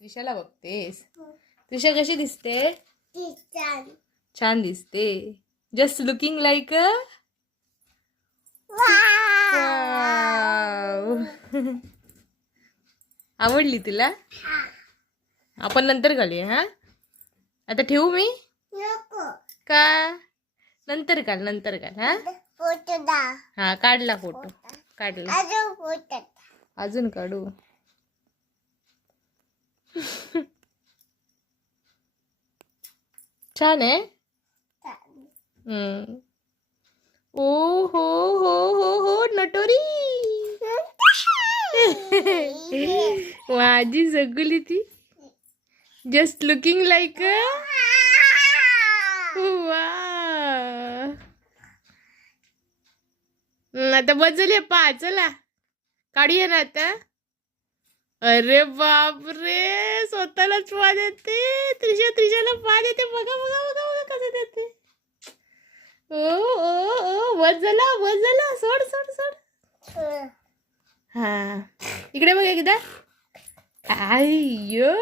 त्रिशाला बघतेस? त्रिशा कशी दिसते? छान दिसते. जस्ट लुकिंग लाईक अ आवडली तुला? आपण नंतर घालूया. हा आता ठेवू मी का? नंतर काढ. हा हा काढला फोटो. काढला अजून काढू. छान आहे. ओ हो हो हो हो नटोरी. माझी सगळी ती जस्ट लुकिंग लाईक वा. आता बदलूया पा. चला काढूया ना आता. अरे बाप रे, स्वतःलाच पा देते. त्रिशाला पा देते. बघा बघा बघा बघा कसं देते. ओ ओ ओ वजला सोड. हा इकडे बघ एकदा. आयो